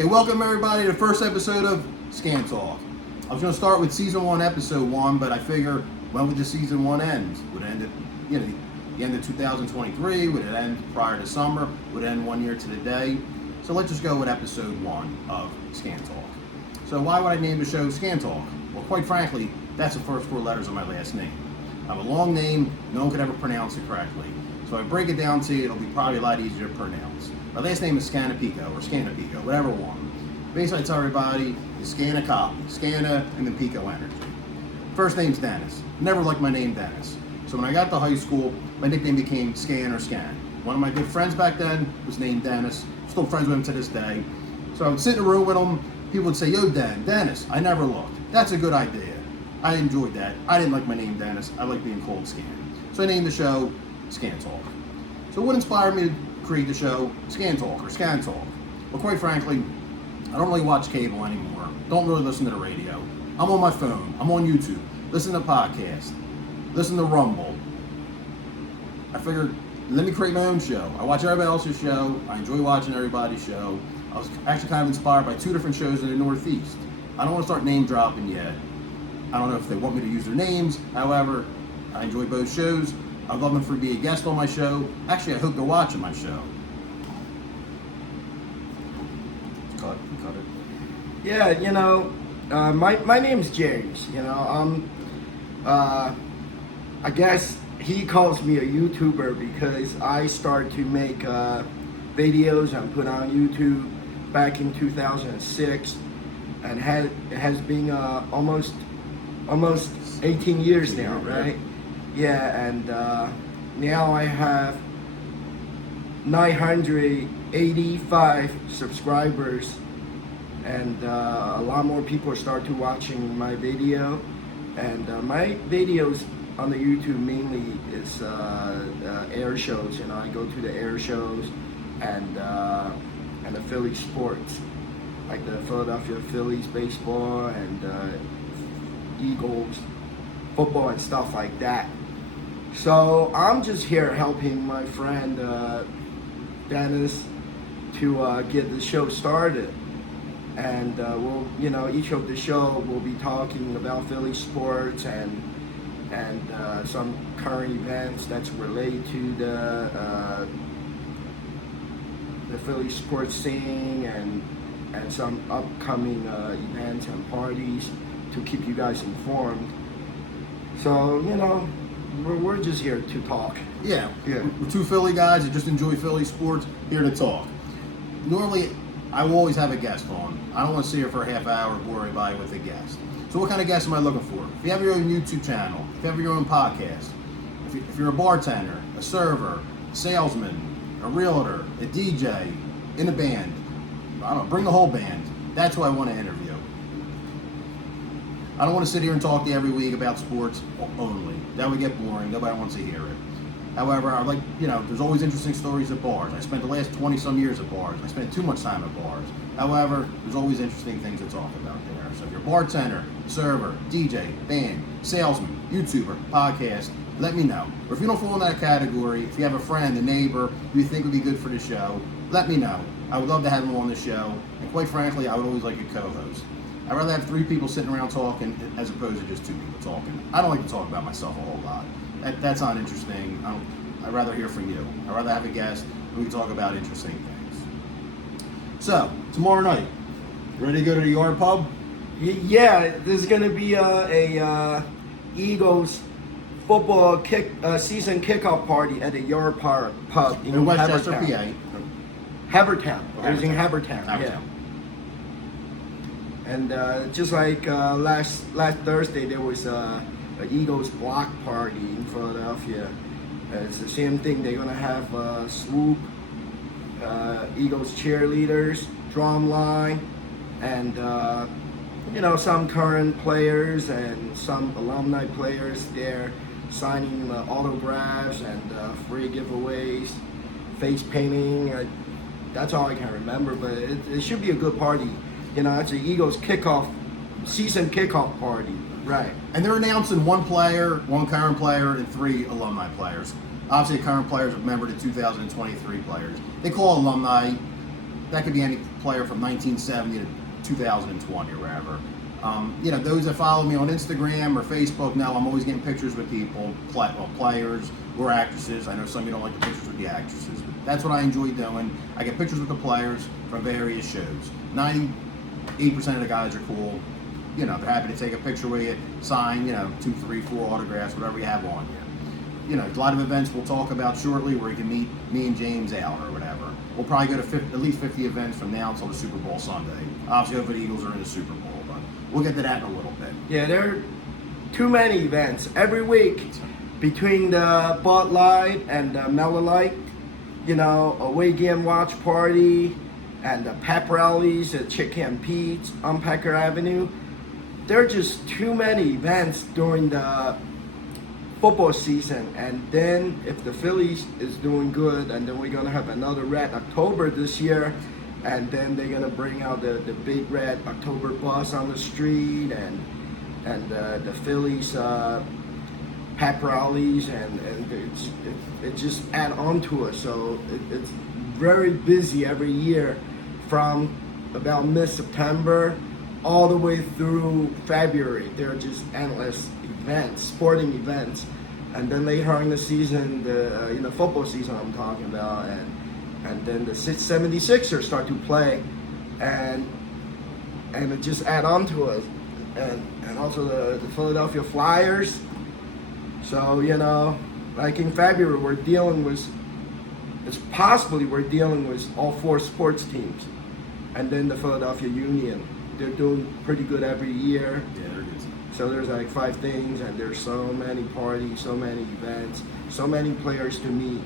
Hey, welcome everybody to the first episode of Scan Talk. I was going to start with season 1, episode 1, but I figure when would the season 1 end? Would it end at the end of 2023? Would it end prior to summer? Would it end 1 year to the day? So let's just go with episode 1 of Scan Talk. So why would I name the show Scan Talk? Well, quite frankly, that's the first 4 letters of my last name. I have a long name, no one could ever pronounce it correctly. So if I break it down to you, it'll be probably a lot easier to pronounce. My last name is Scanapico, or Scanapico, whatever one. Basically, I tell everybody, you scan a copy, Scana, and then Pico Energy. First name's Dennis. Never liked my name Dennis. So when I got to high school, my nickname became Scan or Scan. One of my good friends back then was named Dennis. Still friends with him to this day. So I would sit in a room with him. People would say, yo, Dennis. I never looked. That's a good idea. I enjoyed that. I didn't like my name Dennis. I like being called Scan. So I named the show Scan Talk. So what inspired me to create the show Scan Talk or Scan Talk? Well, quite frankly, I don't really watch cable anymore. Don't really listen to the radio. I'm on my phone. I'm on YouTube. Listen to podcasts. Listen to Rumble. I figured, let me create my own show. I watch everybody else's show. I enjoy watching everybody's show. I was actually kind of inspired by 2 different shows in the Northeast. I don't want to start name dropping yet. I don't know if they want me to use their names. However, I enjoy both shows. I'd love them for be a guest on my show. Actually, I hope they're watching my show. Cut it. Yeah, my name's James. I guess he calls me a YouTuber because I started to make videos and put on YouTube back in 2006, and it has been almost 18 years now, right? Yeah, and now I have 985 subscribers, and a lot more people start to watching my video. And my videos on the YouTube mainly is air shows. I go to the air shows and the Philly sports, like the Philadelphia Phillies baseball and Eagles football and stuff like that. So I'm just here helping my friend Dennis to get the show started, and each of the show will be talking about Philly sports and some current events that's related to the Philly sports scene and some upcoming events and parties to keep you guys informed. So we're just here to talk. Yeah. We're 2 Philly guys that just enjoy Philly sports, here to talk. Normally, I will always have a guest on. I don't want to sit here for a half hour and bore everybody with a guest. So what kind of guest am I looking for? If you have your own YouTube channel, if you have your own podcast, if you're a bartender, a server, a salesman, a realtor, a DJ, in a band, I don't know, bring the whole band. That's who I want to interview. I don't want to sit here and talk to you every week about sports only. That would get boring. Nobody wants to hear it. However, I like, there's always interesting stories at bars. I spent the last 20 some years at bars. I spent too much time at bars. However, there's always interesting things to talk about there. So if you're a bartender, server, DJ, band, salesman, YouTuber, podcast, let me know. Or if you don't fall in that category, if you have a friend, a neighbor who you think would be good for the show, let me know. I would love to have them on the show. And quite frankly, I would always like a co-host. I'd rather have 3 people sitting around talking as opposed to just 2 people talking. I don't like to talk about myself a whole lot. That's not interesting. I'd rather hear from you. I'd rather have a guest who we talk about interesting things. So, tomorrow night, ready to go to the Yard Pub? Yeah, there's going to be a Eagles football season kickoff party at the Yard Pub in Westchester, PA. Havertown. It was in Havertown. Yeah. And just like last Thursday, there was a Eagles block party in Philadelphia. It's the same thing. They're gonna have Swoop, Eagles cheerleaders, drum line, and some current players and some alumni players there signing autographs and free giveaways, face painting. That's all I can remember, but it should be a good party. It's the Eagles season kickoff party. Right. And they're announcing 1 player, 1 current player, and 3 alumni players. Obviously, current players are member to 2023 players. They call alumni that could be any player from 1970 to 2020 or wherever. Those that follow me on Instagram or Facebook know I'm always getting pictures with people, players or actresses. I know some of you don't like the pictures with the actresses, but that's what I enjoy doing. I get pictures with the players from various shows. 98% of the guys are cool. They're happy to take a picture with you, sign, 2, 3, 4 autographs, whatever you have on you. A lot of events we'll talk about shortly where you can meet me and James Hao or whatever. We'll probably go to at least 50 events from now until the Super Bowl Sunday. Obviously, hopefully the Eagles are in the Super Bowl, but we'll get to that in a little bit. Yeah, there are too many events every week between the Bud Light and the Miller Lite. Away game watch party and the pep rallies at Chicken and Pete's on Pecker Avenue. There are just too many events during the football season, and then if the Phillies is doing good, and then we're gonna have another Red October this year, and then they're gonna bring out the big Red October bus on the street, and the Phillies pep rallies, and it just add on to it. So it's very busy every year from about mid-September all the way through February. There are just endless events, sporting events, and then later on in the season, the football season I'm talking about, and then the 76ers start to play, and it just add on to it, and also the Philadelphia Flyers. So like in February we're dealing with all 4 sports teams, and then the Philadelphia Union. They're doing pretty good every year. Yeah, they're good. So there's like 5 things, and there's so many parties, so many events, so many players to meet,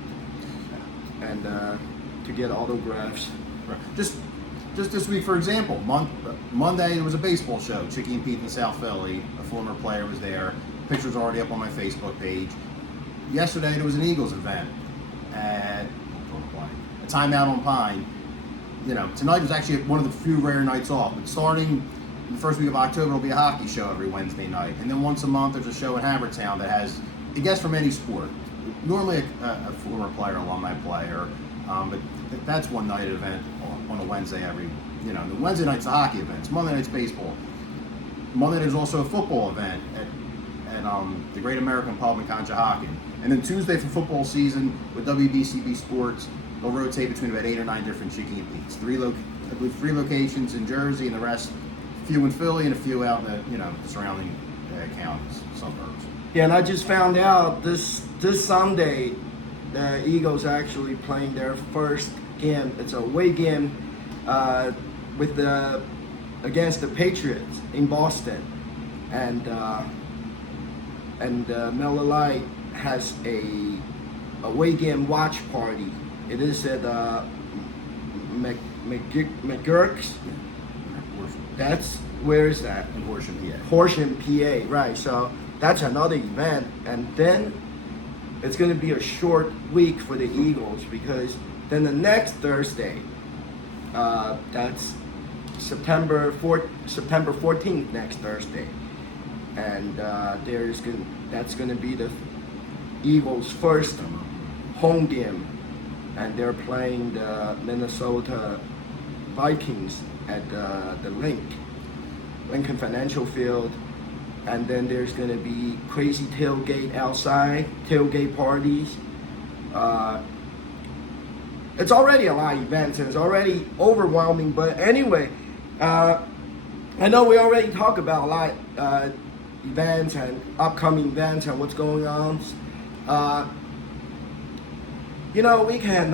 and to get autographs. Right. Just this week, for example, Monday there was a baseball show. Chicky and Pete in South Philly. A former player was there. Pictures already up on my Facebook page. Yesterday there was an Eagles event at a timeout on Pine. Tonight was actually one of the few rare nights off. But starting the first week of October, there'll be a hockey show every Wednesday night. And then once a month, there's a show in Havertown that has a guest from any sport. Normally a former player, alumni player. But that's one night event on a Wednesday every, the Wednesday night's a hockey event. Monday night's baseball. Monday there's also a football event at the Great American Pub in Conshohocken. And then Tuesday for football season with WBCB Sports, they'll rotate between about 8 or 9 different Chicky and Pete's. 3 locations in Jersey, and the rest, a few in Philly and a few out in the surrounding counties, suburbs. Yeah, and I just found out this Sunday, the Eagles are actually playing their first game. It's a away game against the Patriots in Boston, and Miller Lite has a away game watch party. It is at McGurk's. That's, where is that? In Horsham, PA. Horsham, PA, right. So that's another event. And then it's going to be a short week for the Eagles, because then the next Thursday, that's September 14th, next Thursday. And that's going to be the Eagles' first home game. And they're playing the Minnesota Vikings at the Lincoln Financial Field, and then there's gonna be crazy tailgate outside, tailgate parties. It's already a lot of events, and it's already overwhelming. But anyway, I know we already talked about a lot events and upcoming events and what's going on. We can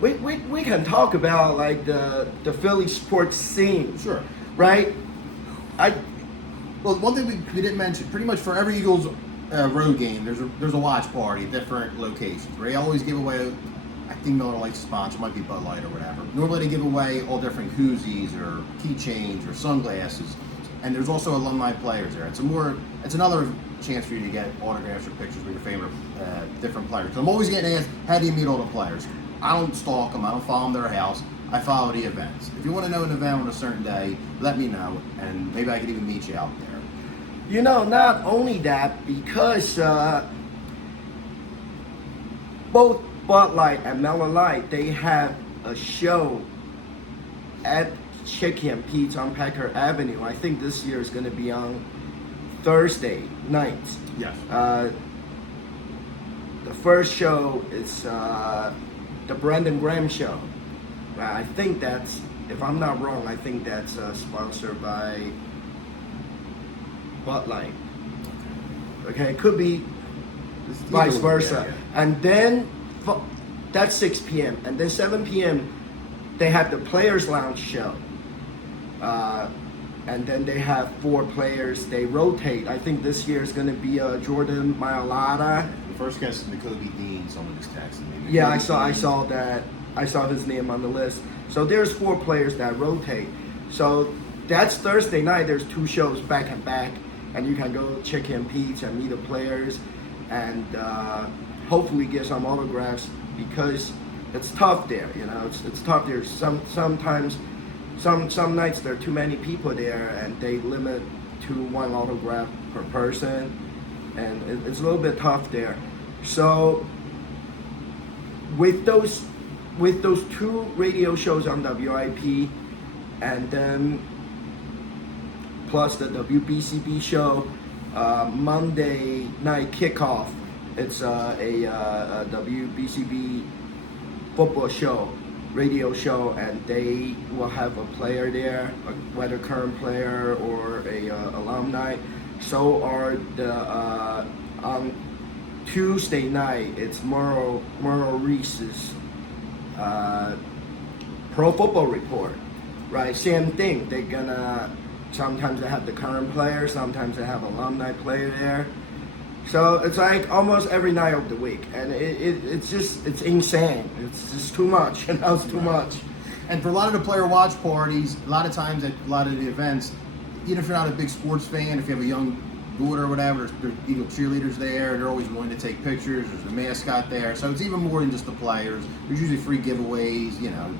we can talk about like the Philly sports scene. Sure. Right? Well, one thing we didn't mention, pretty much for every Eagles road game, there's a watch party at different locations. They always give away, I think Miller Lite's sponsor, it might be Bud Light or whatever. Normally they give away all different koozies or keychains or sunglasses. And there's also alumni players there. It's another chance for you to get autographs or pictures with your favorite different players. 'Cause I'm always getting asked, how do you meet all the players? I don't stalk them. I don't follow them to their house. I follow the events. If you want to know an event on a certain day, let me know, and maybe I could even meet you out there. Not only that, because both Bud Light and Miller Lite, they have a show at Chicky and Pete's on Packer Avenue. I think this year is going to be on Thursday nights. Yes. The first show is the Brandon Graham show. I think that's, if I'm not wrong, I think that's sponsored by Bud Light. Okay, it could be vice versa. Yeah. And then that's 6 p.m. And then 7 p.m. they have the Players Lounge show. And then they have 4 players. They rotate. I think this year is going to be Jordan Mailata. The first guest is Kobe Dean. Someone just texted me. Yeah, I saw that. I saw his name on the list. So there's 4 players that rotate. So that's Thursday night. There's 2 shows back and back, and you can go check in Pete's and meet the players, and hopefully get some autographs, because it's tough there. You know, it's tough there. Sometimes some nights there are too many people there, and they limit to 1 autograph per person, and it's a little bit tough there. So with those 2 radio shows on WIP, and then plus the WBCB show, Monday night kickoff, it's a WBCB football show, radio show, and they will have a player there, whether current player or a alumni. So are the on Tuesday night, it's Merle Reese's Pro Football Report, right? Same thing. They're gonna, sometimes they have the current player, sometimes they have alumni player there. So it's like almost every night of the week, and it's insane. It's just too much, you know, it's too much. And for a lot of the player watch parties, a lot of times at a lot of the events, even if you're not a big sports fan, if you have a young daughter or whatever, there's Eagle cheerleaders there. They're always willing to take pictures. There's the mascot there, so it's even more than just the players. There's usually free giveaways, you know.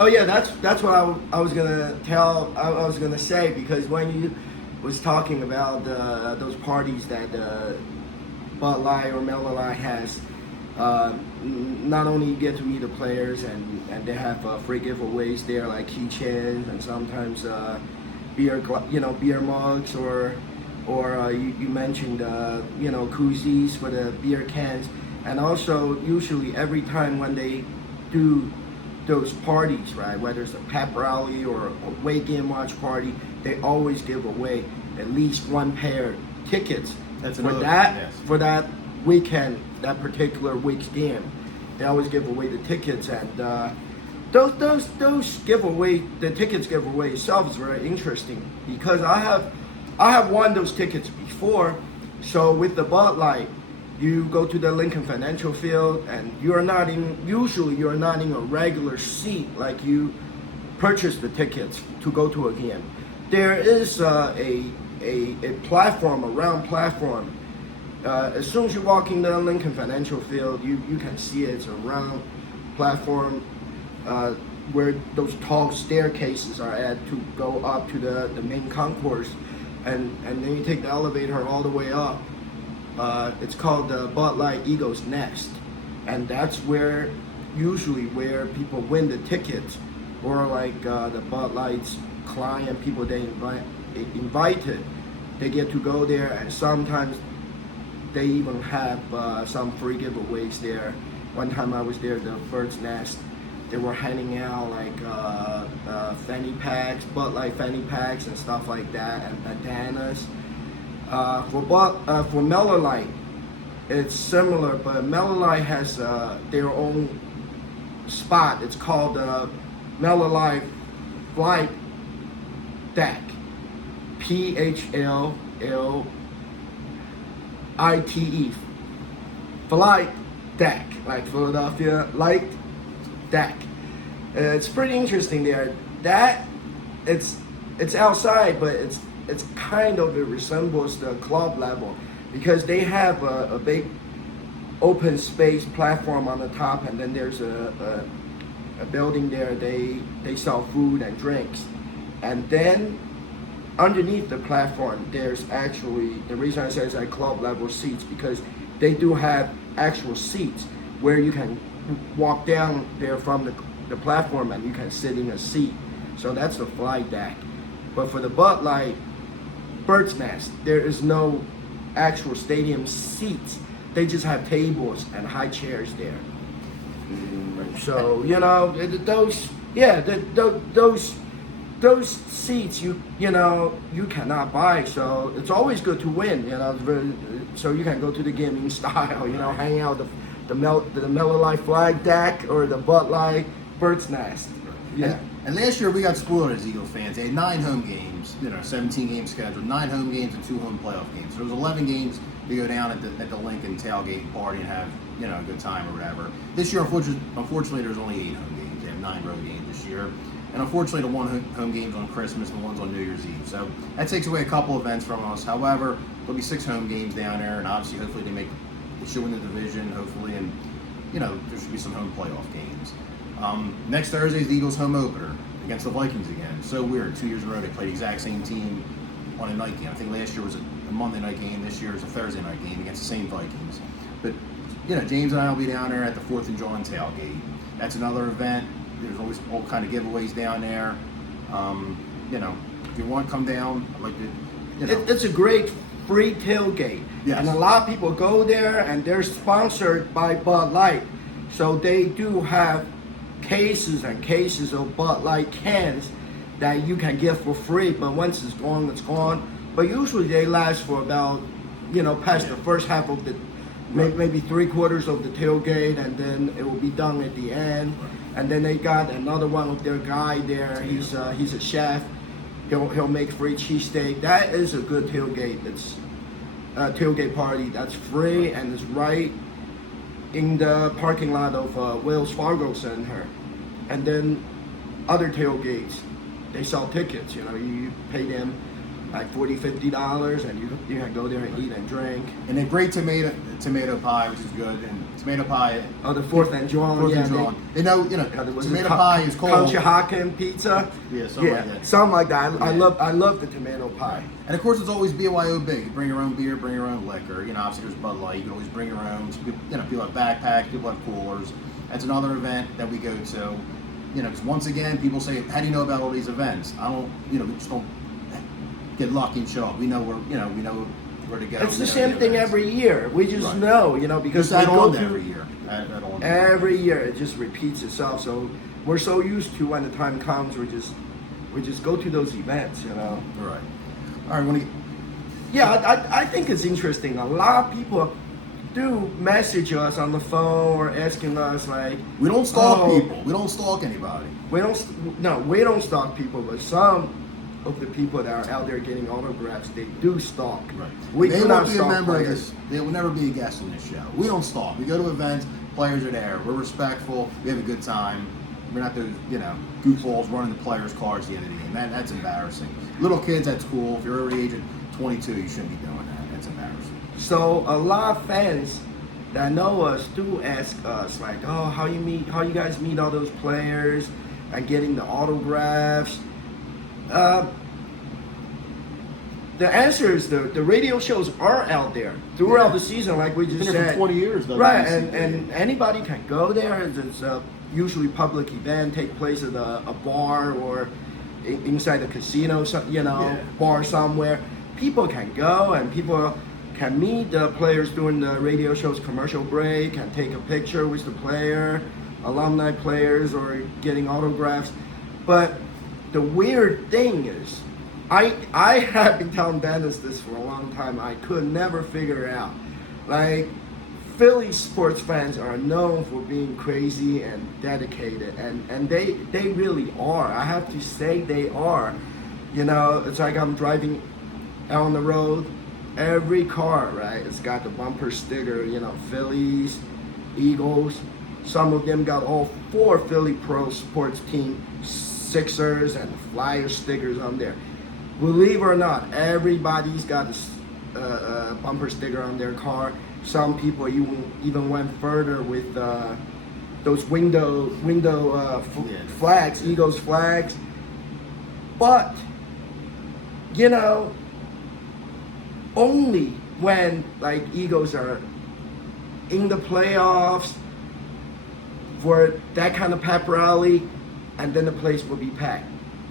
Oh yeah, that's what I was gonna tell. I was gonna say, because when you was talking about those parties that Bud Light or Miller Lite has, not only you get to meet the players, and they have free giveaways there, like keychains, and sometimes beer mugs, or you mentioned koozies for the beer cans, and also usually every time when they do those parties, right, whether it's a pep rally or a away game watch party, they always give away at least 1 pair tickets for that weekend, that particular week's game. They always give away the tickets, and those giveaway, the tickets giveaway itself is very interesting, because I have won those tickets before. So with the Bud Light, you go to the Lincoln Financial Field, and usually you're not in a regular seat, like you purchase the tickets to go to a game. There is a platform, a round platform. As soon as you walk in the Lincoln Financial Field, you can see it's a round platform where those tall staircases are at to go up to the main concourse, and then you take the elevator all the way up. It's called the Bud Light Eagles Nest, and that's usually where people win the tickets, or like the Bud Light's client, people they invited, they get to go there, and sometimes they even have some free giveaways there. One time I was there, the Bird's Nest, they were handing out like fanny packs, Bud Light fanny packs and stuff like that, and bandanas. For Miller Lite, it's similar, but Miller Lite has their own spot. It's called Miller Lite Flight Deck, PHLLITE, Flight Deck, like Philadelphia Light Deck. It's pretty interesting there. That it's outside, but it's kind of, it resembles the club level, because they have a big open space platform on the top, and then there's a building there. They sell food and drinks, and then underneath the platform there's actually, the reason I say it's like club level seats, because they do have actual seats where you can walk down there from the platform and you can sit in a seat. So that's the fly deck. But for the Bud Light Bird's Nest, there is no actual stadium seats. They just have tables and high chairs there. So those seats you cannot buy. So it's always good to win. So you can go to the game in style. Hang out the Miller Lite flag deck or the Bud Light Bird's Nest. Yeah. And last year we got spoiled as Eagles fans. They had 9 home games, 17 games scheduled, 9 home games and 2 home playoff games. So there was 11 games to go down at the Lincoln tailgate party and have a good time or whatever. This year, unfortunately, there's only 8 home games. They have 9 road games this year, and unfortunately, the 1 home game's on Christmas and the one's on New Year's Eve. So that takes away a couple events from us. However, there'll be 6 home games down there, and obviously, hopefully, they should win the division. Hopefully, and there should be some home playoff games. Next Thursday is the Eagles' home opener against the Vikings again. So weird. 2 years in a row, they played the exact same team on a night game. I think last year was a Monday night game. This year is a Thursday night game against the same Vikings. But James and I will be down there at the 4th and John tailgate. That's another event. There's always all kind of giveaways down there. If you want to come down, I'd like to. It's a great free tailgate. Yes. And a lot of people go there, and they're sponsored by Bud Light, so they do have cases and cases of Bud Light cans that you can get for free. But once it's gone, it's gone. But usually they last for about past the first half of the maybe 3/4 of the tailgate, and then it will be done at the end. And then they got another one of their guy there. He's a chef. He'll make free cheesesteak. That is a good tailgate. It's a tailgate party that's free and is right in the parking lot of Wells Fargo Center. And then other tailgates, they sell tickets. You pay them like $40-$50, and you can go there and eat and drink. And a great tomato pie, which is good, and tomato pie. Oh, the 4th and John. Tomato pie is called Conshohocken pizza. Yeah, something like that. Something like that. I love the tomato pie. And of course, it's always BYO big. You bring your own beer, bring your own liquor. Obviously there's Bud Light. You can always bring your own. So people have backpacks, people have coolers. That's another event that we go to. Because once again, people say, "How do you know about all these events?" I don't. We just don't get lucky and show up. We know where where to go. It's the same thing every year. We just know, because we go to every year. Every year it just repeats itself. So we're so used to when the time comes, we just go to those events. Right. All right. Yeah, I think it's interesting. A lot of people do message us on the phone or asking us like. We don't stalk people. We don't stalk anybody. We don't stalk people, but some of the people that are out there getting autographs, they do stalk. Right. They won't be a member of this. They will never be a guest on this show. We don't stalk. We go to events. Players are there. We're respectful. We have a good time. We're not those, goofballs running the players' cars at the end of the game. That's embarrassing. Little kids, that's cool. If you're over the age of 22, you shouldn't be doing that. That's embarrassing. So a lot of fans that know us do ask us like, "Oh, how you guys meet all those players and getting the autographs?" The answer is the radio shows are out there throughout the season, like we just said. For 20 years, though. Right, and anybody can go there. It's a usually public event, take place at a bar or inside a casino, bar somewhere. People can go and people can meet the players during the radio show's commercial break and take a picture with the player, alumni players, or getting autographs. But the weird thing is, I have been telling Dennis this for a long time. I could never figure it out. Like, Philly sports fans are known for being crazy and dedicated, and they really are. I have to say they are. It's like I'm driving out on the road. Every car, right, it's got the bumper sticker, Phillies, Eagles. Some of them got all 4 Philly pro sports team, Sixers and Flyers stickers on there. Believe it or not, everybody's got a bumper sticker on their car. Some people even went further with those window flags, Eagles flags. But only when like Eagles are in the playoffs, for that kind of pep rally, and then the place will be packed.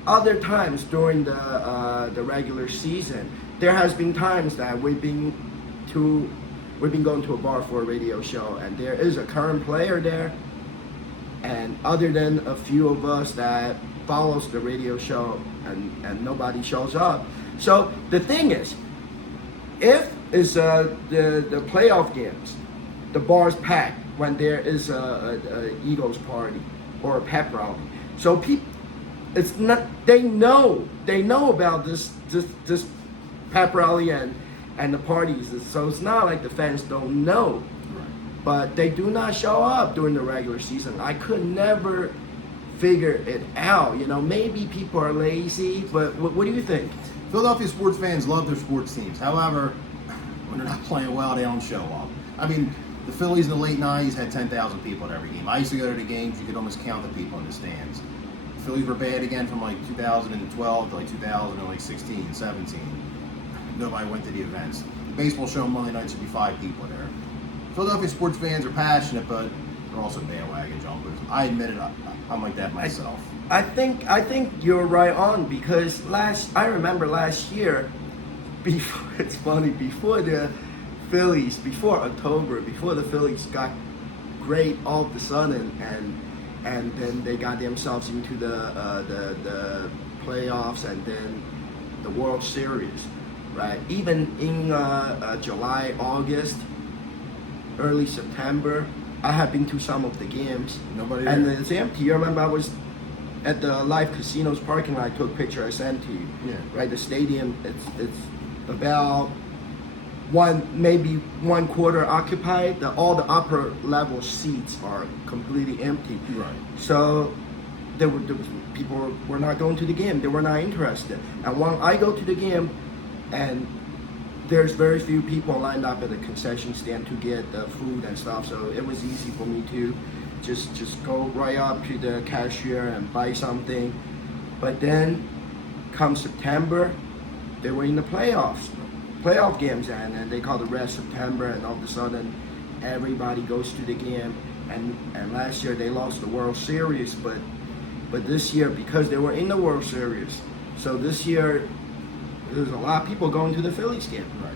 Other times during the regular season, there has been times that we've been going to a bar for a radio show, and there is a current player there, and other than a few of us that follows the radio show, and nobody shows up. So the thing is, if it's the playoff games, the bar's packed when there is a Eagles party or a pep rally. So people, it's not, they know about this pep rally and the parties. So it's not like the fans don't know, but they do not show up during the regular season. I could never figure it out. You know, maybe people are lazy, but what do you think? Philadelphia sports fans love their sports teams. However, when they're not playing well, they don't show up. I mean, the Phillies in the late 90s had 10,000 people at every game. I used to go to the games, you could almost count the people in the stands. The Phillies were bad again from like 2012 to like 2016, 17. Nobody went to the events. The baseball show on Monday nights would be 5 people there. Philadelphia sports fans are passionate, but they're also bandwagon jumpers. I admit it, I'm like that myself. I think you're right on, because I remember last year, it's funny, before the Phillies, before October, before the Phillies got great all of a sudden, and then they got themselves into the playoffs and then the World Series, right? Even in July, August, early September, I have been to some of the games. Nobody and there. it's empty. You remember I was at the Live Casinos parking lot. I took a picture. I sent to you. Yeah. Right. The stadium. It's about maybe one quarter occupied. All the upper level seats are completely empty. Right. So there was people were not going to the game. They were not interested. And when I go to the game, and there's very few people lined up at the concession stand to get the food and stuff, so it was easy for me to just go right up to the cashier and buy something. But then come September, they were in the playoff games, and they call the Red September, and all of a sudden everybody goes to the game. And last year they lost the World Series, but this year, because they were in the World Series, so this year there's a lot of people going to the Phillies game. Right.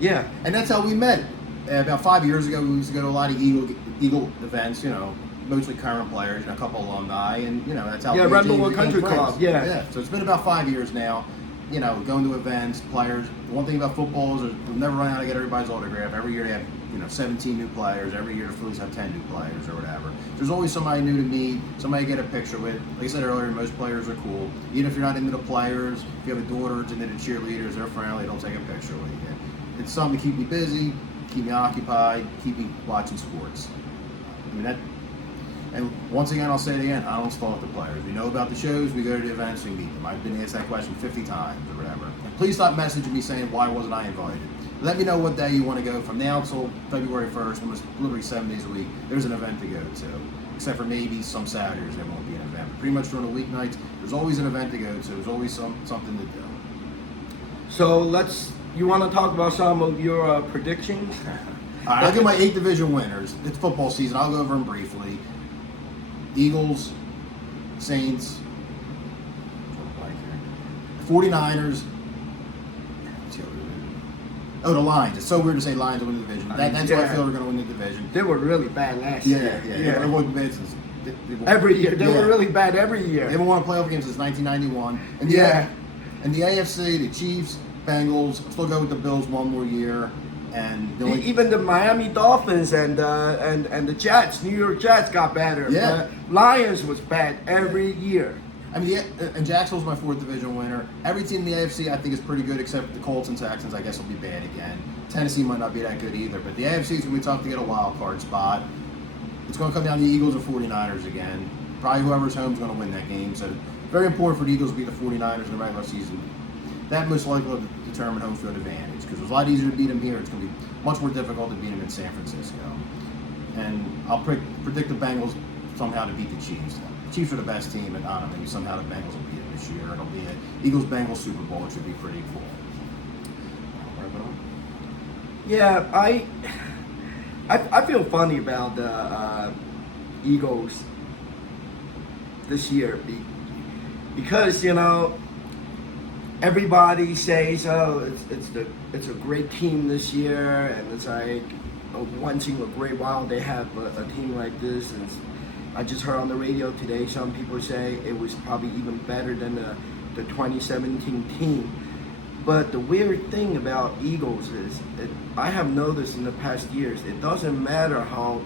Yeah. And that's how we met. About 5 years ago, we used to go to a lot of Eagle events, you know, mostly current players, and a couple alumni, and, you know, that's how Yeah, we Rainbow became Country friends. Club, yeah. So it's been about 5 years now, you know, going to events, players. The one thing about football is we'll never run out to get everybody's autograph. Every year they have, you know, 17 new players. Every year the Phillies have 10 new players or whatever. There's always somebody new to meet, somebody to get a picture with. Like I said earlier, most players are cool. Even if you're not into the players, if you have a daughter that's into the cheerleaders, they're friendly, they'll take a picture with you. It's something to keep me busy, keep me occupied, keep me watching sports. I mean, and once again, I'll say it again, I don't stalk the players. We know about the shows, we go to the events, we meet them. I've been asked that question 50 times or whatever. And please stop messaging me saying, why wasn't I invited? Let me know what day you want to go. From now until February 1st, almost literally 7 days a week, there's an event to go to. Except for maybe some Saturdays, there won't be an event. But pretty much during the weeknights, there's always an event to go to. There's always something to do. So you want to talk about some of your predictions? All right, I'll give my 8 division winners. It's football season. I'll go over them briefly. Eagles, Saints, 49ers. Oh, the Lions. It's so weird to say Lions win the division. That's why I feel they're going to win the division. They were really bad last year. Yeah. Everyone bad since every year. They were really bad every year. They haven't won a playoff game since 1991. And and the AFC, the Chiefs, Bengals, still go with the Bills one more year. And even the Miami Dolphins and the Jets, New York Jets, got better. Yeah. The Lions was bad every year. I mean, and Jacksonville's my 4th division winner. Every team in the AFC I think is pretty good, except the Colts and Texans. I guess will be bad again. Tennessee might not be that good either. But the AFC is going to be tough to get a wild card spot. It's going to come down to the Eagles or 49ers again. Probably whoever's home is going to win that game. So very important for the Eagles to beat the 49ers in the regular season. That most likely will determine home field advantage, because it's a lot easier to beat them here. It's going to be much more difficult to beat them in San Francisco. And I'll predict the Bengals somehow to beat the Chiefs. The Chiefs are the best team, and I don't know, maybe somehow the Bengals will beat them this year. It'll be an Eagles-Bengals Super Bowl, which would be pretty cool. Yeah, I feel funny about Eagles this year because everybody says, oh, it's a great team this year, and it's like one team look great. Wow, they have a team like this. And I just heard on the radio today some people say it was probably even better than the 2017 team. But the weird thing about Eagles is, I have noticed in the past years, it doesn't matter how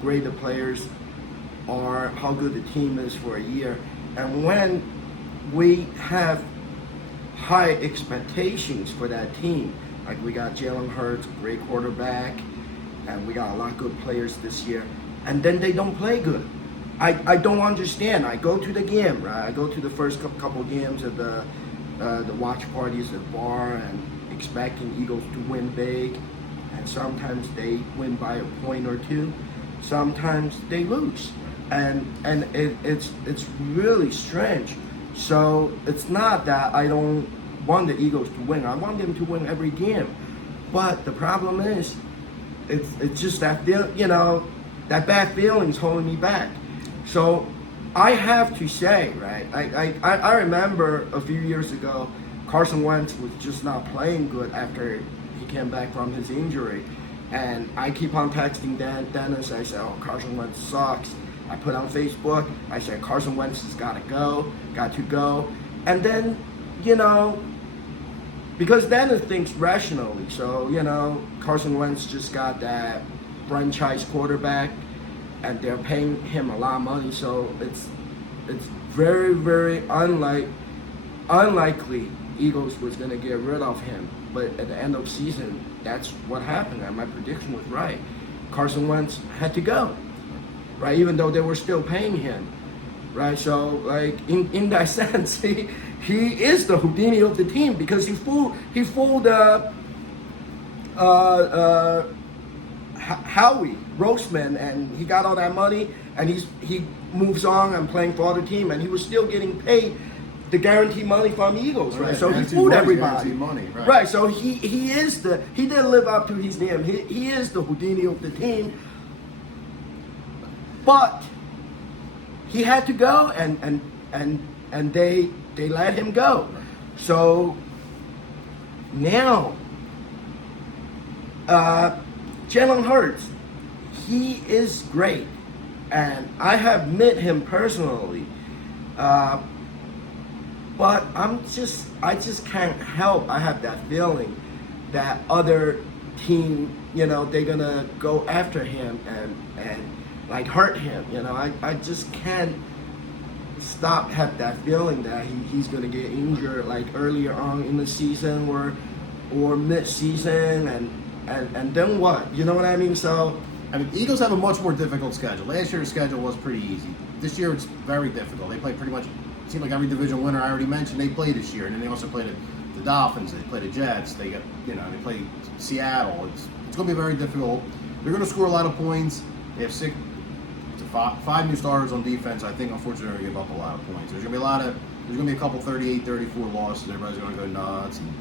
great the players are, how good the team is for a year, and when we have high expectations for that team, like we got Jalen Hurts, great quarterback, and we got a lot of good players this year, and then they don't play good. I don't understand. I go to the game, right? I go to the first couple games of the watch parties at the bar and expecting Eagles to win big, and sometimes they win by a point or two, sometimes they lose, and it's really strange. So it's not that I don't want the Eagles to win. I want them to win every game, but the problem is, it's just that that bad feeling's holding me back. So I have to say, right? I remember a few years ago, Carson Wentz was just not playing good after he came back from his injury, and I keep on texting Dennis. I said, "Oh, Carson Wentz sucks." I put on Facebook. I said, "Carson Wentz has got to go," and then because Dennis thinks rationally. So Carson Wentz just got that franchise quarterback, and they're paying him a lot of money. So it's very, very unlikely Eagles was gonna get rid of him. But at the end of season, that's what happened, and my prediction was right. Carson Wentz had to go, right? Even though they were still paying him, right? So like in that sense, he is the Houdini of the team because he fooled Howie Roseman, and he got all that money, and he moves on and playing for other team, and he was still getting paid the guaranteed money from Eagles, right? So he fooled everybody, money, right? Right. So he didn't live up to his name. He is the Houdini of the team, but he had to go, and they let him go. So now Jalen Hurts, he is great, and I have met him personally, but I just can't help. I have that feeling that other team, they're gonna go after him and like hurt him. I just can't have that feeling that he's gonna get injured like earlier on in the season or mid-season, and then what? You know what I mean? So Eagles have a much more difficult schedule. Last year's schedule was pretty easy. This year it's very difficult. They play pretty much, it seemed like every division winner I already mentioned, they played this year. And then they also played the Dolphins, they played the Jets, they play Seattle. It's going to be very difficult. They're going to score a lot of points. They have five new starters on defense. I think, unfortunately, they're going to give up a lot of points. There's going to be a couple 38-34 losses. Everybody's going to go nuts. And,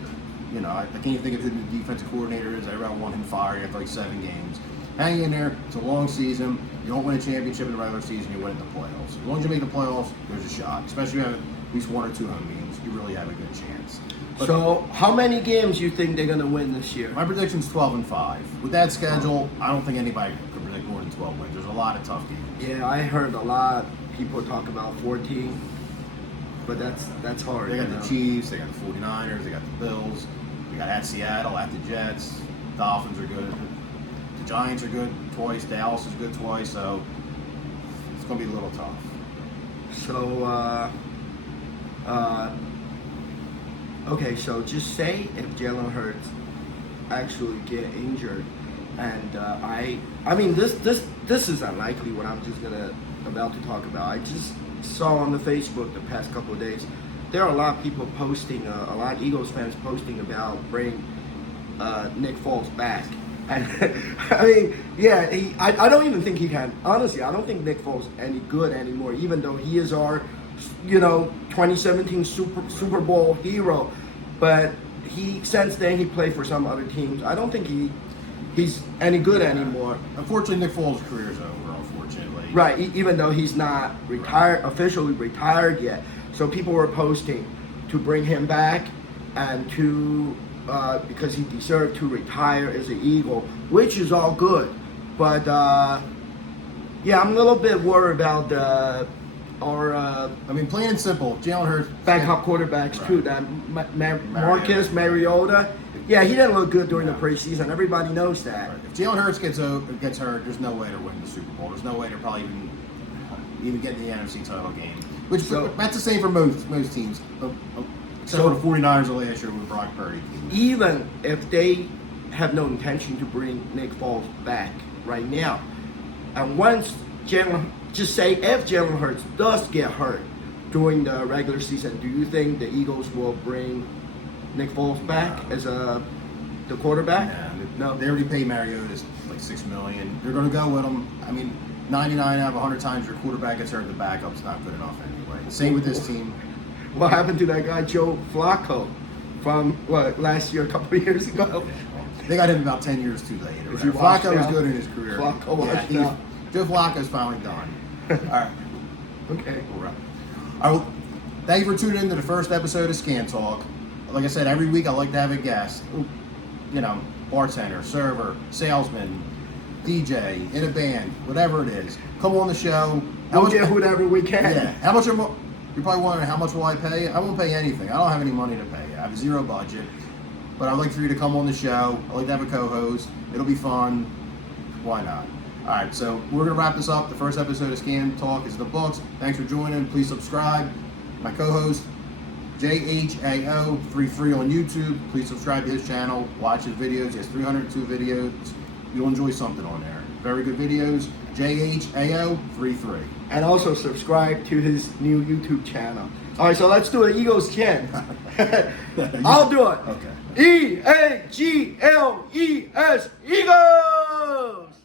I can't even think of who the defensive coordinator is. Everyone want him fired after like 7 games. Hang in there. It's a long season. You don't win a championship in the regular season, you win in the playoffs. As long as you make the playoffs, there's a shot. Especially if you have at least 1 or 2 home games, you really have a good chance. But so how many games you think they're going to win this year? My prediction's 12-5. With that schedule, I don't think anybody could predict more than 12 wins. There's a lot of tough games. Yeah, I heard a lot of people talk about 14, but that's hard. They got the Chiefs, they got the 49ers, they got the Bills, they got at Seattle, at the Jets. Dolphins are good. The Giants are good twice. Dallas is good twice. So it's going to be a little tough. So, okay, so just say if Jalen Hurts actually get injured, and I mean this is unlikely. What I'm just about to talk about. I just saw on the Facebook the past couple of days, there are a lot of people posting, a lot of Eagles fans posting about bringing Nick Foles back. And I mean, yeah, I don't even think he can. Honestly, I don't think Nick Foles any good anymore, even though he is our, 2017 Super Bowl hero. But since then he played for some other teams. I don't think he's any good anymore. Unfortunately, Nick Foles' career is over. unfortunately. Right, even though he's not officially retired yet. So people were posting to bring him back and to because he deserved to retire as an Eagle, which is all good. But yeah, I'm a little bit worried about our I mean, plain and simple, Jalen Hurts. backup quarterbacks too. That Marcus Mariota. Yeah, he didn't look good during the preseason. Everybody knows that. Right. If Jalen Hurts gets hurt, there's no way to win the Super Bowl. There's no way to probably even get in the NFC title game. Which that's the same for most teams. Except for the 49ers of last year with Brock Purdy. Even if they have no intention to bring Nick Foles back right now, and once just say if Jalen Hurts does get hurt during the regular season, do you think the Eagles will bring Nick Foles back as the quarterback? No. They already paid Mariota like $6 million. They're going to go with him. I mean, 99 out of 100 times your quarterback gets hurt, the backup's not good enough anyway. Same with this team. What happened to that guy Joe Flacco from last year, a couple of years ago? They got him about 10 years too late. Flacco was good in his career. Joe Flacco's finally done. All right. Okay. All right. Thank you for tuning in to the first episode of Scan Talk. Like I said, every week I like to have a guest. You know, bartender, server, salesman, DJ, in a band, whatever it is. Come on the show. We'll get whatever we can. Yeah. How much you're probably wondering, how much will I pay? I won't pay anything. I don't have any money to pay. I have zero budget. But I'd like for you to come on the show. I'd like to have a co-host. It'll be fun. Why not? All right, so we're going to wrap this up. The first episode of Scan Talk is in the books. Thanks for joining. Please subscribe. My co-host, JHAO33 on YouTube. Please subscribe to his channel. Watch his videos. He has 302 videos. You'll enjoy something on there. Very good videos. JHAO33. And also subscribe to his new YouTube channel. All right, so let's do an Eagles chant. I'll do it. Okay. E-A-G-L-E-S, Eagles!